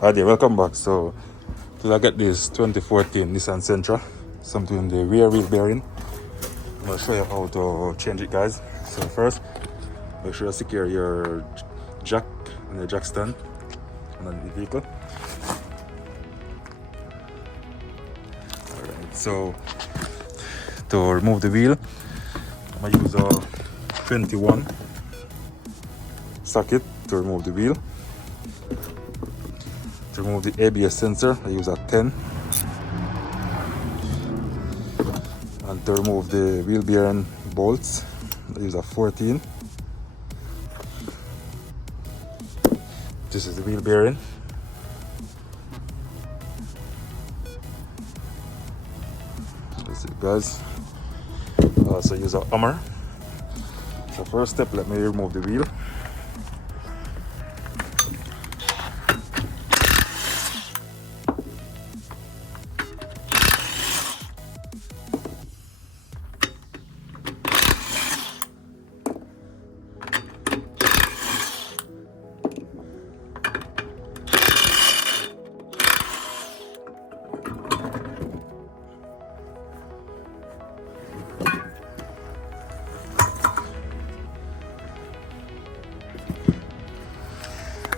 Hi there, welcome back. So I got this 2014 Nissan Sentra, something in the rear wheel bearing. I'm going to show you how to change it, guys. So first, make sure you secure your jack and the jack stand on the vehicle. Alright, so to remove the wheel, I'm going to use a 21 socket to remove the wheel. To remove the ABS sensor, I use a 10. And to remove the wheel bearing bolts, I use a 14. This is the wheel bearing. That's it, guys. I also use a hammer. So first step, let me remove the wheel.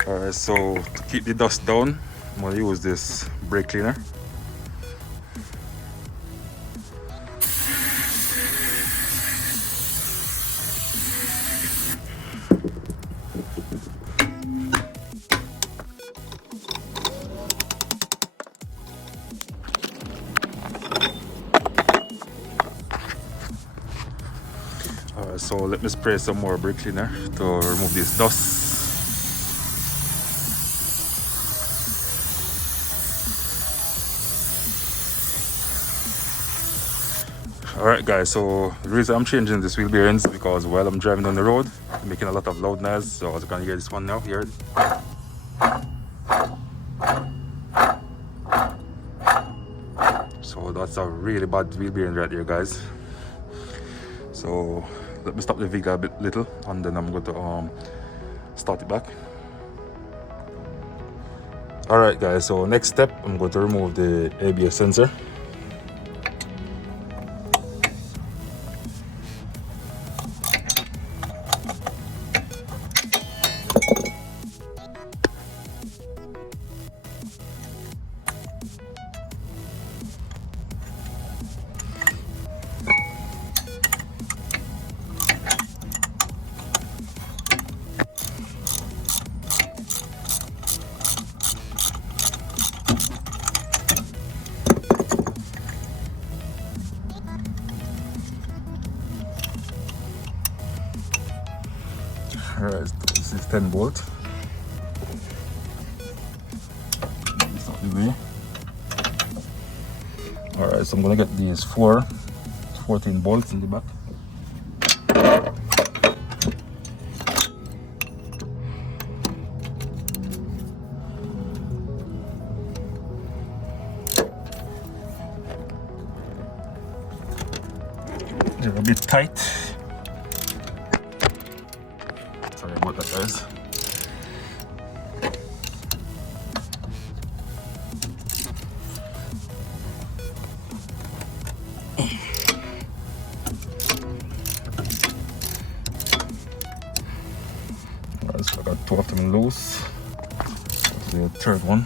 Alright, so to keep the dust down, I'm going to use this brake cleaner. Alright, so let me spray some more brake cleaner to remove this dust. Alright guys, so the reason I'm changing this wheel bearings is because while I'm driving down the road, I'm making a lot of loud noise. So as you can hear this one now, hear it. So that's a really bad wheel bearing right there, guys. So let me stop the vehicle a bit little and then I'm going to start it back. Alright guys, so next step, I'm going to remove the ABS sensor. Alright, this is 10 volt. This out the way. Alright, so I'm gonna get these 14 bolts in the back. They're a bit tight. Sorry about that, guys. Alright, so I got 2 of them loose. The third one.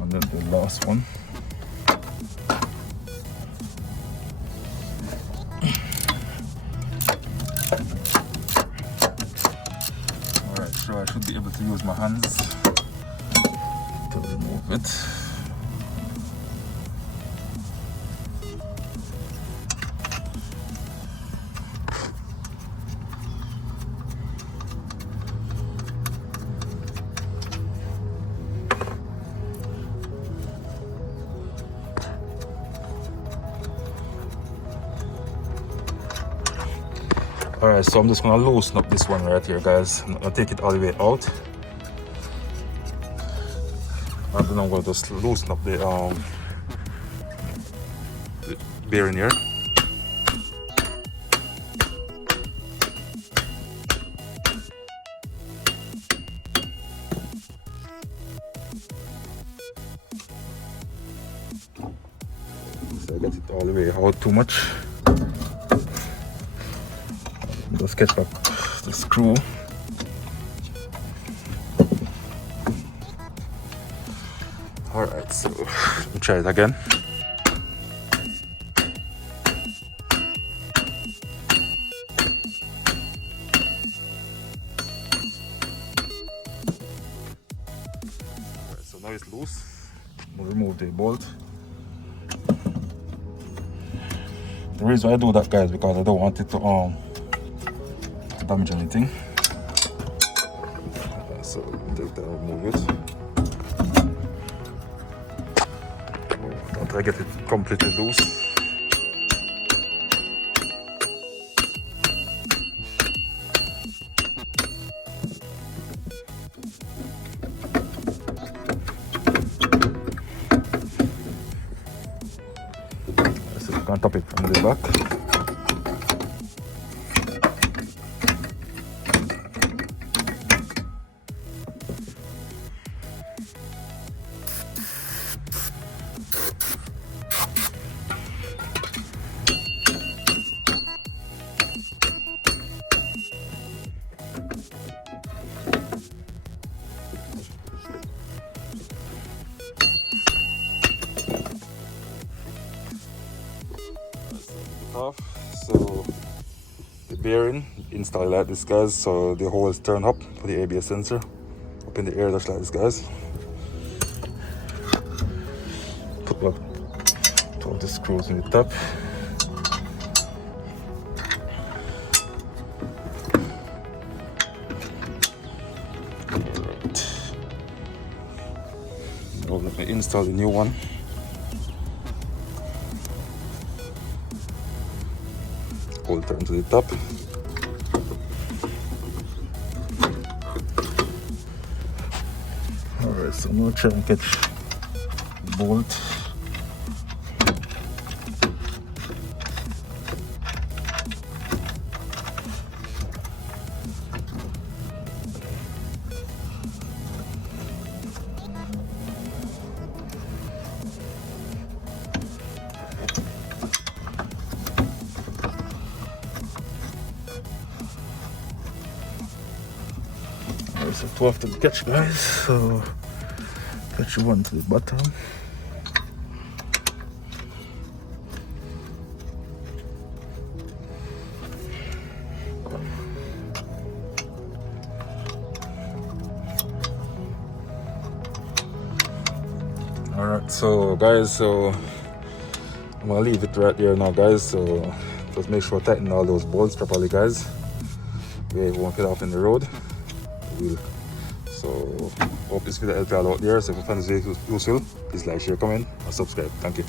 And then the last one. Alright, so I should be able to use my hands to remove it. Alright, so I'm just gonna loosen up this one right here, guys. I'm not gonna take it all the way out. And then I'm going to just loosen up the bearing here. So I get it all the way out too much. Just get back the screw. Alright, so let me try it again. Alright, so now it's loose. We'll remove the bolt. The reason I do that, guys, because I don't want it to damage anything. So take that, remove it. Until I get it completely loose. So you can top it from the back. Off. So the bearing installed like this, guys, so the holes turn up for the ABS sensor up in the air, just like this, guys. Put up 12 the screws in the top. Alright. Now let me install the new one. Hold turn to the top. Alright, so now try and catch the bolt. So 12 to the catch, guys, so catch one to the bottom. Alright, so guys, so I'm gonna leave it right there now, guys. So just make sure tighten all those bolts properly, guys. We won't get off in the road. So hope this video helped you all out there. So if you find this video useful, please like, share, comment and subscribe. Thank you.